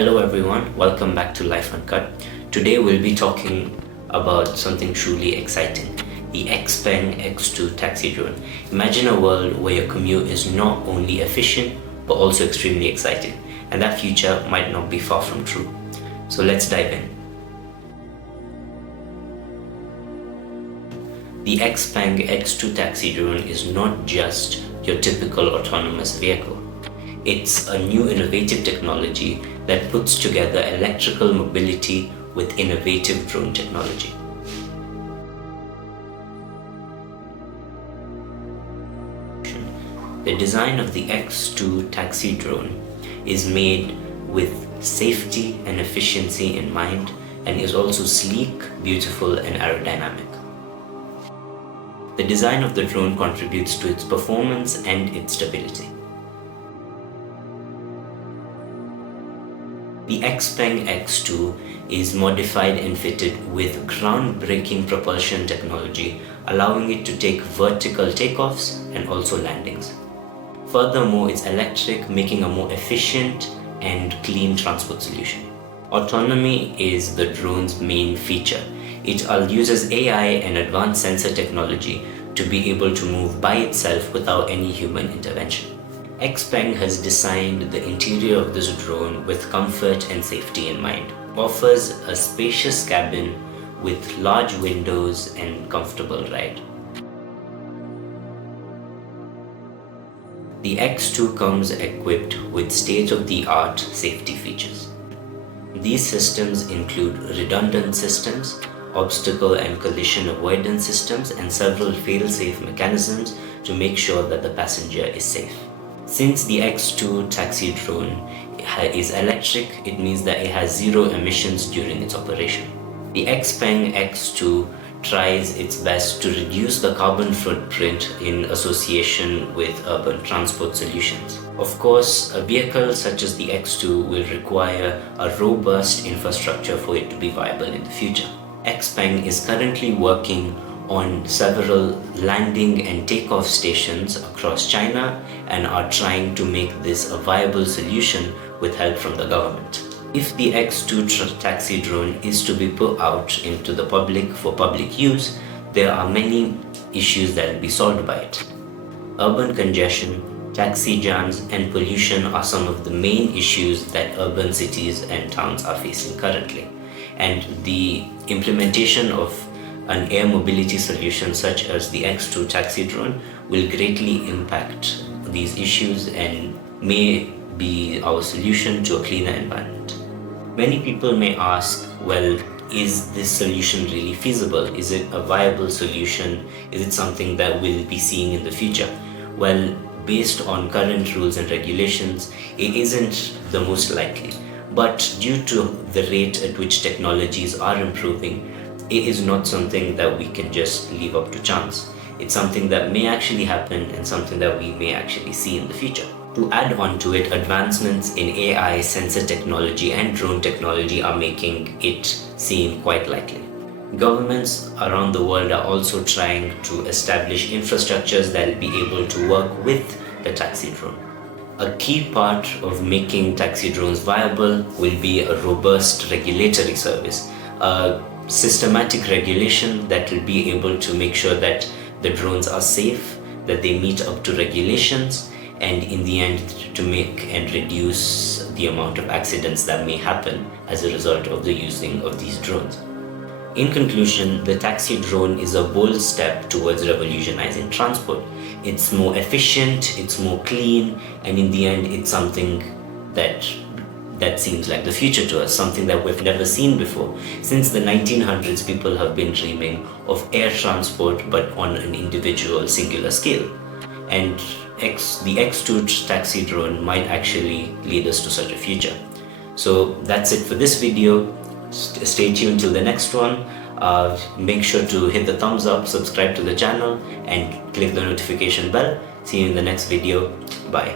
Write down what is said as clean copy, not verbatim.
Hello everyone, welcome back to Life Uncut. Today we'll be talking about something truly exciting, the XPENG X2 taxi drone. Imagine a world where your commute is not only efficient but also extremely exciting, and that future might not be far from true. So let's dive in. The XPENG X2 taxi drone is not just your typical autonomous vehicle. It's a new innovative technology that puts together electrical mobility with innovative drone technology. The design of the X2 taxi drone is made with safety and efficiency in mind and is also sleek, beautiful, and aerodynamic. The design of the drone contributes to its performance and its stability. The XPENG X2 is modified and fitted with groundbreaking propulsion technology, allowing it to take vertical takeoffs and also landings. Furthermore, it's electric, making a more efficient and clean transport solution. Autonomy is the drone's main feature. It uses AI and advanced sensor technology to be able to move by itself without any human intervention. XPENG has designed the interior of this drone with comfort and safety in mind. It offers a spacious cabin with large windows and comfortable ride. The X2 comes equipped with state-of-the-art safety features. These systems include redundant systems, obstacle and collision avoidance systems, and several fail-safe mechanisms to make sure that the passenger is safe. Since the X2 taxi drone is electric, it means that it has zero emissions during its operation. The XPENG X2 tries its best to reduce the carbon footprint in association with urban transport solutions. Of course, a vehicle such as the X2 will require a robust infrastructure for it to be viable in the future. XPENG is currently working on several landing and takeoff stations across China and are trying to make this a viable solution with help from the government. If the X2 taxi drone is to be put out into the public for public use, there are many issues that will be solved by it. Urban congestion, taxi jams, and pollution are some of the main issues that urban cities and towns are facing currently. And the implementation of an air mobility solution such as the X2 taxi drone will greatly impact these issues and may be our solution to a cleaner environment. Many people may ask, well, is this solution really feasible? Is it a viable solution? Is it something that we'll be seeing in the future? Well, based on current rules and regulations, it isn't the most likely. But due to the rate at which technologies are improving, it is not something that we can just leave up to chance. It's something that may actually happen and something that we may actually see in the future. To add on to it, advancements in AI, sensor technology, and drone technology are making it seem quite likely. Governments around the world are also trying to establish infrastructures that will be able to work with the taxi drone. A key part of making taxi drones viable will be a robust regulatory service, a systematic regulation that will be able to make sure that the drones are safe, that they meet up to regulations, and in the end to make and reduce the amount of accidents that may happen as a result of the using of these drones. In conclusion, the taxi drone is a bold step towards revolutionizing transport. It's more efficient, it's more clean, and in the end it's something that seems like the future to us, something that we've never seen before. Since the 1900s, people have been dreaming of air transport but on an individual singular scale. And the X2 taxi drone might actually lead us to such a future. So that's it for this video. Stay tuned till the next one. Make sure to hit the thumbs up, subscribe to the channel, and click the notification bell. See you in the next video. Bye.